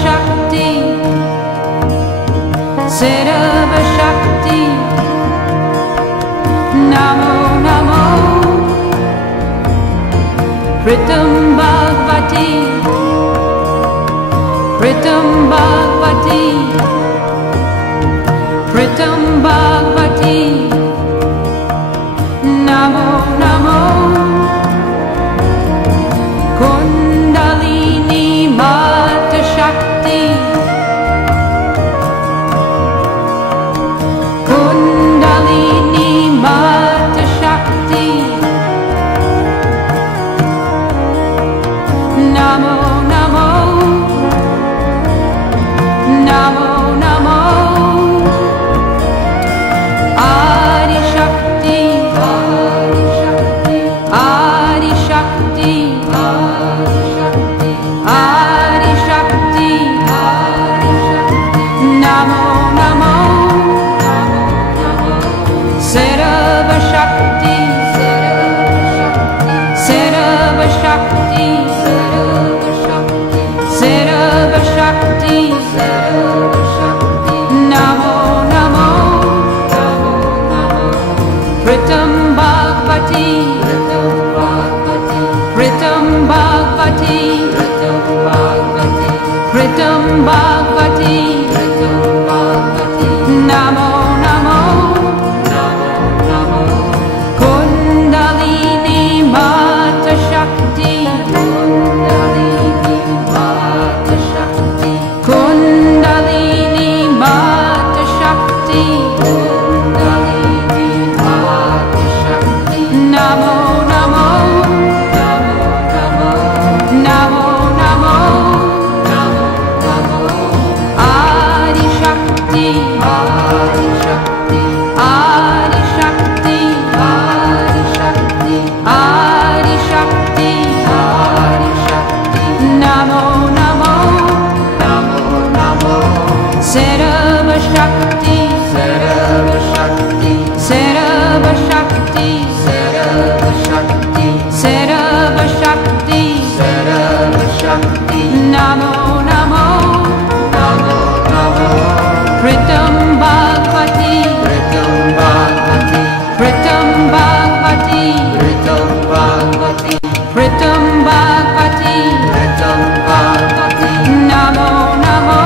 Shakti, Sarva Shakti, Namo Namo, Pritam Bhagavati, Pritam Bhagavati, Pritam Bhagavati, Namo Namo, Kundalini Mata Shakti, Kundalini Mata Shakti, Namo Namo, Namo Namo, Adi Shakti, Adi Shakti, Adi Shakti, Adi Shakti, Namo Namo, Sarva Shakti, Sarva Shakti, Sarva Shakti, Namo Namo, Pritam Bhagavati, Pritam Bhagavati, Pritam Bhagavati, Namo Namo, Kundalini Mata Shakti, Kundalini Mata Shakti, Namo Namo, Namo Namo, Adi Shakti, Adi Shakti, Adi Shakti, Adi Shakti, Namo Namo, Sarva Shakti, Sarva Shakti, Sarva Shakti, Sarva Shakti, Namo Namo, Pritam Bhagavati, Pritam Bhagavati, Pritam Bhagavati, Namo Namo,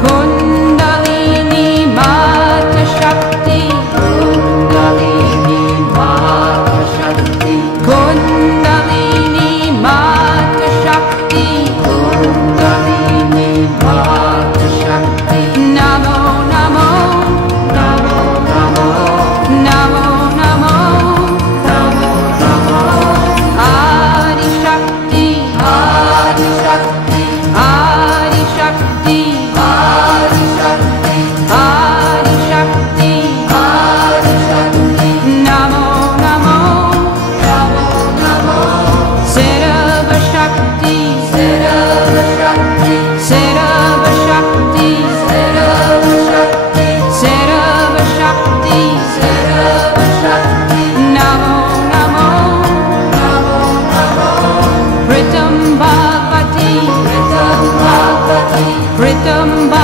Kundalini Mata Shakti, Kundalini Mata Shakti, Namo Namo, Namo Namo, Adi Shakti, Adi Shakti, Adi Shakti, Adi Shakti, Namo Namo, Sarva Shakti, Sarva Shakti, Sarva Shakti, Namo Namo, Pritam Bhagavati, Pritam Bhagavati,